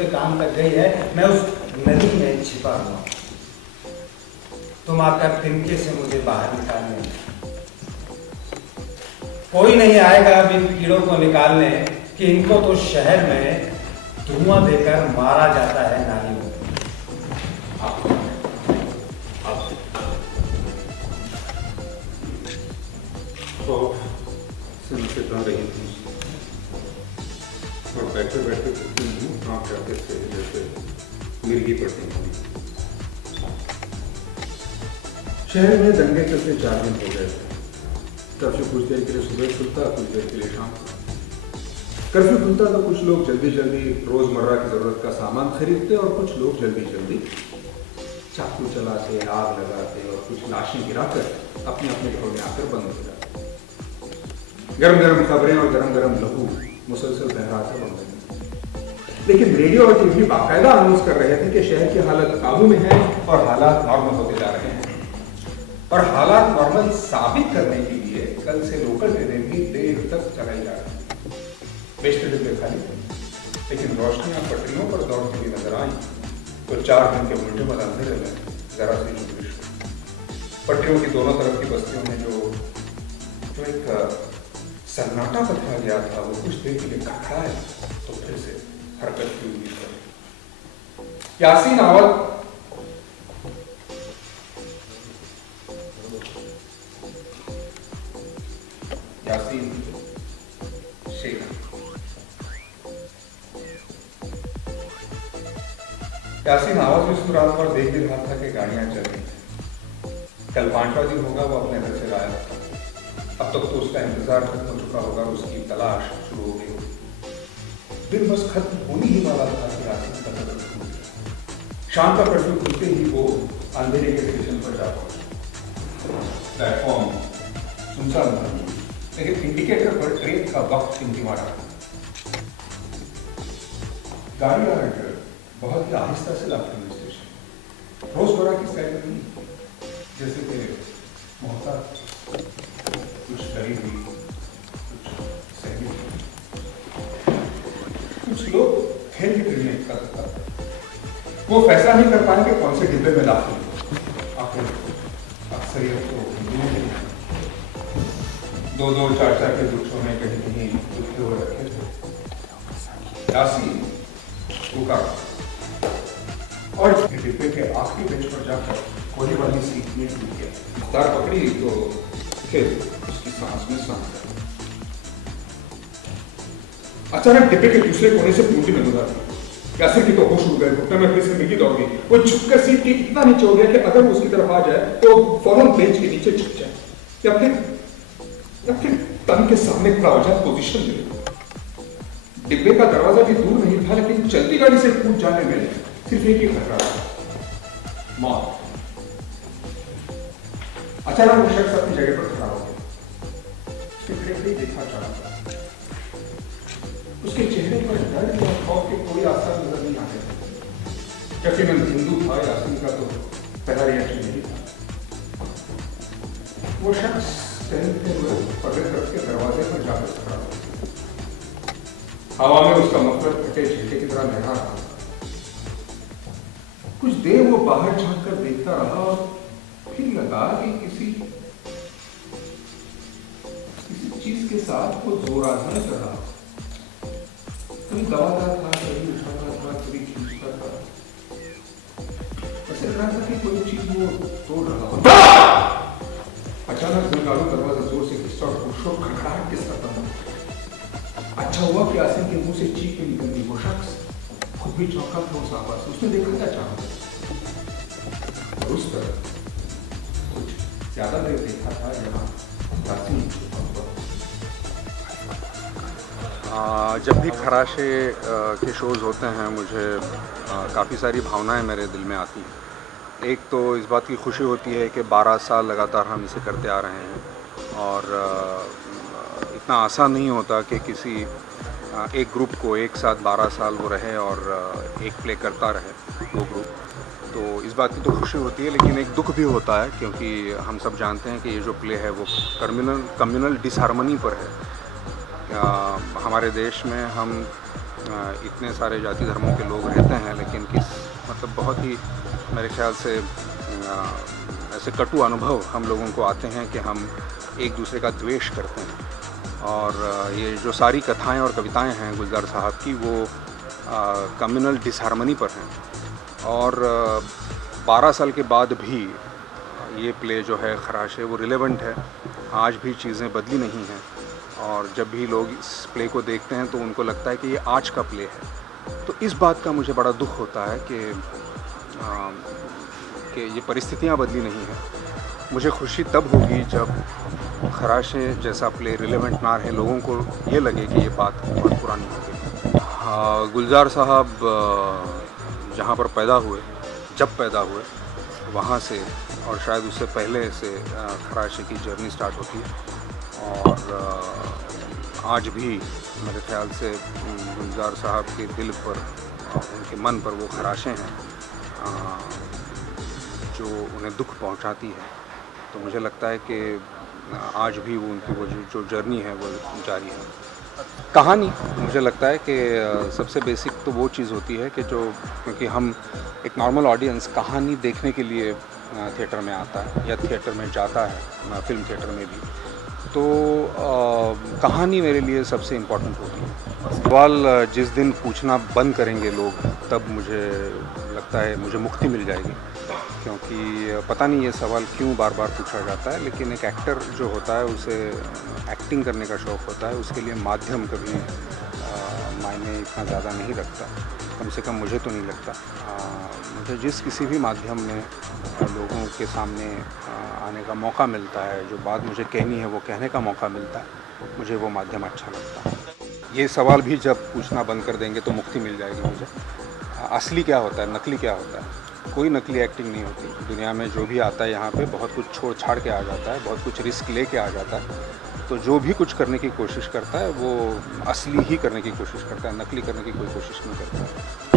दूसरे काम तक गई है, मैं उस नदी में छिपा हुआ। तुम आकर तिनके से मुझे बाहर निकालने, कोई नहीं आएगा अब इन कीड़ों को निकालने कि इनको तो शहर में धुआं देकर मारा जाता है नाली में। तो से कह रही थी और बैठे बैठे काम करते थे जैसे मिर्गी पड़ती थी। शहर में दंगे चलते 4 दिन हो गए थे। कर्फ्यू कुछ देर के लिए सुबह खुलता, कुछ देर के लिए शाम। कर्फ्यू खुलता तो कुछ लोग जल्दी जल्दी रोजमर्रा की जरूरत का सामान खरीदते और कुछ लोग जल्दी जल्दी चाकू चलाते, आग लगाते और कुछ लाशें गिराकर अपने अपने घरों में आकर बंद हो जाते। गरम गरम खबरें और गरम गरम लहू मुसलसल बह रहा था बंद। लेकिन रेडियो और टीवी बाकायदा अनाउंस कर रहे थे कि शहर की हालत काबू में है और हालात नॉर्मल होते जा रहे हैं। और हालात नॉर्मल साबित करने के लिए कल से लोकल ट्रेनें भी देर तक चलाई जा रही है। बेशतर डिब्बे खाली थे, लेकिन रोशनियां पटरियों पर दौड़ती हुई नजर आई तो 4 दिन के उल्टे मत अंधेरे में जरा सी जुगलिश हुई। पटरियों की दोनों तरफ की बस्तियों में जो एक सन्नाटा बदला गया था वो कुछ देर के लिए खड़खड़ाया तो फिर से हरकत की उम्मीद कर यासीन आवत यासीन शेख यासीन आवाज में सुराग पर देख भी रहा था कि गाड़ियां चल रही थी। कल 5वां दिन होगा वो अपने घर से गायब था। अब तक तो उसका इंतजार खत्म हो चुका होगा, उसकी तलाश शुरू हो गई होगी। दिन बस खत्म होने ही वाला था कि यासीन का कदम टूट गया। शाम का कर्फ्यू खुलते ही वो अंधेरे के स्टेशन पर जा पहुंचा। प्लेटफॉर्म सुनसान था, लेकिन इंडिकेटर पर ट्रेन का वक्त टिमटिमा रहा। गाड़ियां बहुत ही आहिस्ता से लाती हुई स्टेशन, रोजमर्रा की स्टाइल में नहीं, जैसे कि मोहताज कुछ डरी हुई, कुछ सहमी, कुछ लोग खेल की ट्रेन में करता वो फैसला नहीं कर पाएंगे कौन से डिब्बे में दाखिल। आखिर अक्सरियत तो हिंदुओं के 2-2 4-4 के वृक्षों में कहीं कहीं दुखे हुए रखे थे। यासीन रुका और डिब्बे के आखिरी बेंच पर जाकर कोने वाली सीट में टूट गया। तार पकड़ी तो फिर उसकी सांस में सांस आई। अचानक डिब्बे के दूसरे कोने से पूंजी नजर आ गई। यासीन की तो होश उड़ गए, घुटने में अपनी से मिर्गी दौड़ गई। वो झुककर सीट के इतना नीचे हो गया कि अगर वो उसकी तरफ आ जाए तो फौरन बेंच के नीचे छुप जाए या फिर तन के सामने खड़ा हो जाए, पोजीशन ले। डिब्बे का दरवाजा भी दूर नहीं था, लेकिन चलती गाड़ी से कूद जाने में सिर्फ एक ही खतरा था, मौत। अचानक वो शख्स अपनी जगह पर खड़ा हो गया। उसके देखा जा रहा था, उसके चेहरे पर डर या खौफ के कोई आसार नजर नहीं आ रहे। यकीनन हिंदू था, यासीन का तो पहला रिएक्शन यही था। वो शख्स टहलते हुए पगड़ करके दरवाजे पर जाकर खड़ा हो। हवा में उसका मफलर फटे झींटे की तरह लहरा रहा था। कुछ देर वो बाहर झांक कर देखता रहा और फिर लगा कि किसी चीज के साथ वो जोराजन कर रहा। कभी दबाता था, कभी उठाता था, कभी खींचता था। ऐसे लग रहा था कि कोई चीज वो तोड़ रहा हो। अचानक जंगालू दरवाजा जोर से खिंचा और पुरुषों खड़खड़ाहट के साथ बंद। अच्छा हुआ कि यासीन के मुंह से चीख के निकल गई। वो शख्स खुद भी चौंका था उस आवाज से। उसने देखा क्या चाहा और उस तरह कुछ ज्यादा देर देखा था जहाँ यासीन छुपा हुआ। जब भी खराशे के शोज़ होते हैं मुझे काफ़ी सारी भावनाएं मेरे दिल में आती हैं। एक तो इस बात की खुशी होती है कि 12 साल लगातार हम इसे करते आ रहे हैं और इतना आसान नहीं होता कि किसी एक ग्रुप को एक साथ 12 साल वो रहे और एक प्ले करता रहे वो ग्रुप। तो इस बात की तो खुशी होती है, लेकिन एक दुख भी होता है क्योंकि हम सब जानते हैं कि ये जो प्ले है वो कम्युनल डिसहार्मनी पर है। हमारे देश में हम इतने सारे जाति धर्मों के लोग रहते हैं, लेकिन मतलब बहुत ही मेरे ख्याल से ऐसे कटु अनुभव हम लोगों को आते हैं कि हम एक दूसरे का द्वेष करते हैं। और ये जो सारी कथाएं और कविताएं हैं गुलजार साहब की, वो कम्युनल डिसहार्मनी पर हैं। और 12 साल के बाद भी ये प्ले जो है खराशे, वो रिलेवेंट है। आज भी चीज़ें बदली नहीं हैं, और जब भी लोग इस प्ले को देखते हैं तो उनको लगता है कि ये आज का प्ले है। तो इस बात का मुझे बड़ा दुख होता है कि ये परिस्थितियाँ बदली नहीं हैं। मुझे खुशी तब होगी जब खराशे जैसा प्ले रिलेवेंट ना रहे, लोगों को ये लगे कि ये बात बहुत पुरानी हो गई। गुलजार साहब जहाँ पर पैदा हुए, जब पैदा हुए, वहाँ से और शायद उससे पहले से खराशे की जर्नी स्टार्ट होती है। और आज भी मेरे ख्याल से गुलजार साहब के दिल पर, उनके मन पर वो खराशें हैं जो उन्हें दुख पहुंचाती है। तो मुझे लगता है कि आज भी वो उनकी वो जो जर्नी है वो जारी है। कहानी, मुझे लगता है कि सबसे बेसिक तो वो चीज़ होती है कि क्योंकि हम एक नॉर्मल ऑडियंस कहानी देखने के लिए थिएटर में आता है या थिएटर में जाता है, फिल्म थिएटर में भी, तो कहानी मेरे लिए सबसे इम्पोर्टेंट होती है। सवाल जिस दिन पूछना बंद करेंगे लोग, तब मुझे लगता है मुझे मुक्ति मिल जाएगी। क्योंकि पता नहीं ये सवाल क्यों बार बार पूछा जाता है, लेकिन एक एक्टर जो होता है उसे एक्टिंग करने का शौक़ होता है, उसके लिए माध्यम कभी मायने इतना ज़्यादा नहीं रखता। कम से कम मुझे तो नहीं लगता। मुझे जिस किसी भी माध्यम में लोगों के सामने आने का मौका मिलता है, जो बात मुझे कहनी है वो कहने का मौका मिलता है, मुझे वो माध्यम अच्छा लगता है। ये सवाल भी जब पूछना बंद कर देंगे तो मुक्ति मिल जाएगी मुझे। असली क्या होता है, नकली क्या होता है? कोई नकली एक्टिंग नहीं होती। दुनिया में जो भी आता है यहाँ पे बहुत कुछ छोड़ छाड़ के आ जाता है, बहुत कुछ रिस्क ले के आ जाता है। तो जो भी कुछ करने की कोशिश करता है वो असली ही करने की कोशिश करता है, नकली करने की कोई कोशिश नहीं करता है।